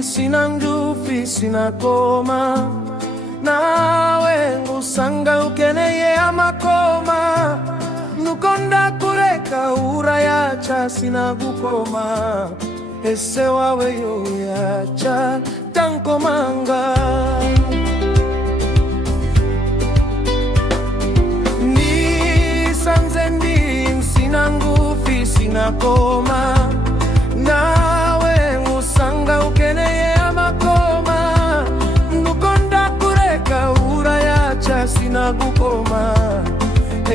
Sinanjufi sinakoma nawe ngusanga ukeneye amakoma nukonda kureka urayacha sinagukoma ese wawe yoyacha tankomanga nisanze ndi sinangufi sinakoma nawe ngusanga ukeneye amakoma nukonda kureka urayacha sinagukoma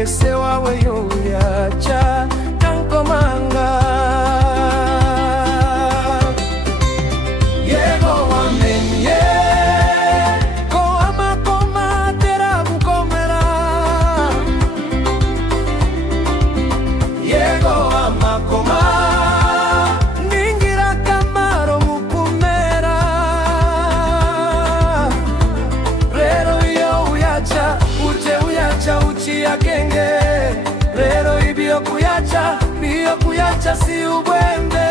ese wawe yoyacha tankomanga yego wamenye ko amakoma teragukomera yego amakoma genge rero ibyo kuyacha si ubwembe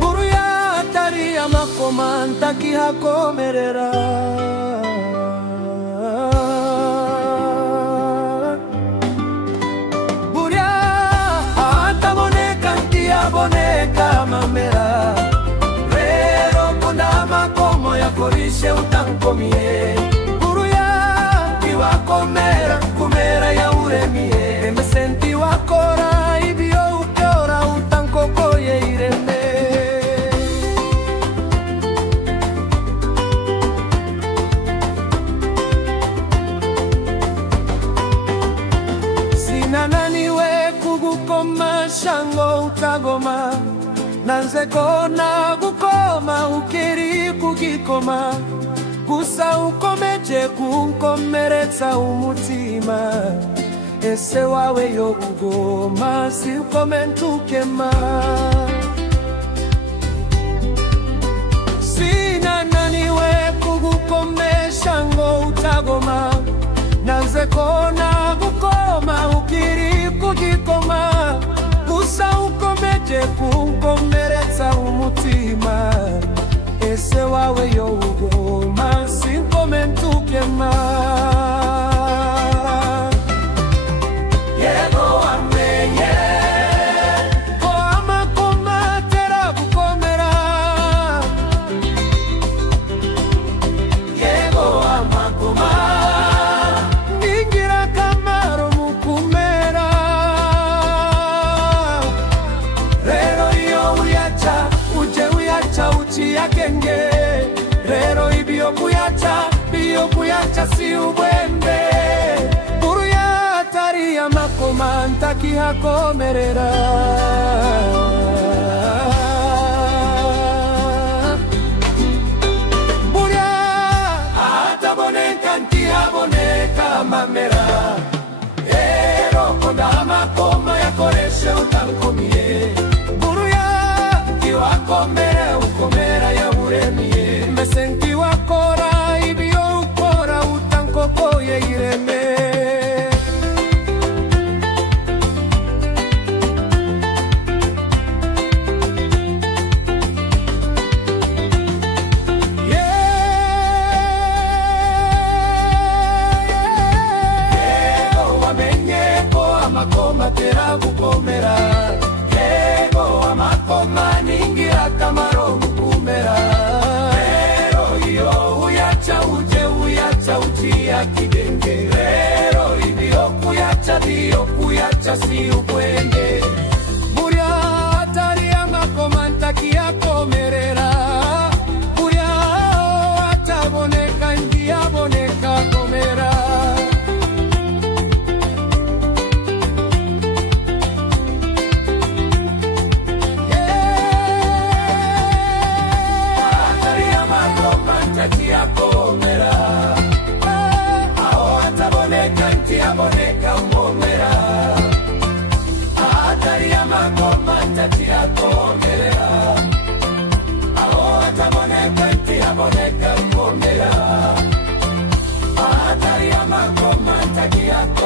buruya atari amakoma ntakihakomerera buruya ataboneka ntiyaboneka mamera rero kunda amakomo yakorishe utankomie buruya iwakomera kumera ya uremie mesenti wakora ibyo ukora utankokoye ireme sinananiwe kugukoma shango utagoma nanze kona gukoma ukiri kugikoma gusa ukomeje kunkomeretsa umutima ese wawe yo ugoma si ukomentukema sinananiwe kugukomesha ngo utagoma nanze kona gukoma ukiri kugikoma gusa ukomeje kunkomeretsa umutima ese wawe yo ugoma si ukomentukema rero ibyo kuyacha si ubwembe buruya atari amakoma ntakihakomerera buruya ataboneka ntihaboneka mamera rero kunda amakoma yakoreshe utankomie buruya iwakomere ukomera ya uremie mesenti wakora ibyo ukora utankokoye ireme yego wamenye ko amakoma teragukomera yego amakoma ningirakamaro mukumera kidenge rero ibyo kuyacha si ubwenge buruya atari amakoma ntakihakomerera buruya ataboneka ntiyaboneka komera atari amakoma ntakihakomera aboneka umomera atari amakoma ntakihakomerera aho haki yako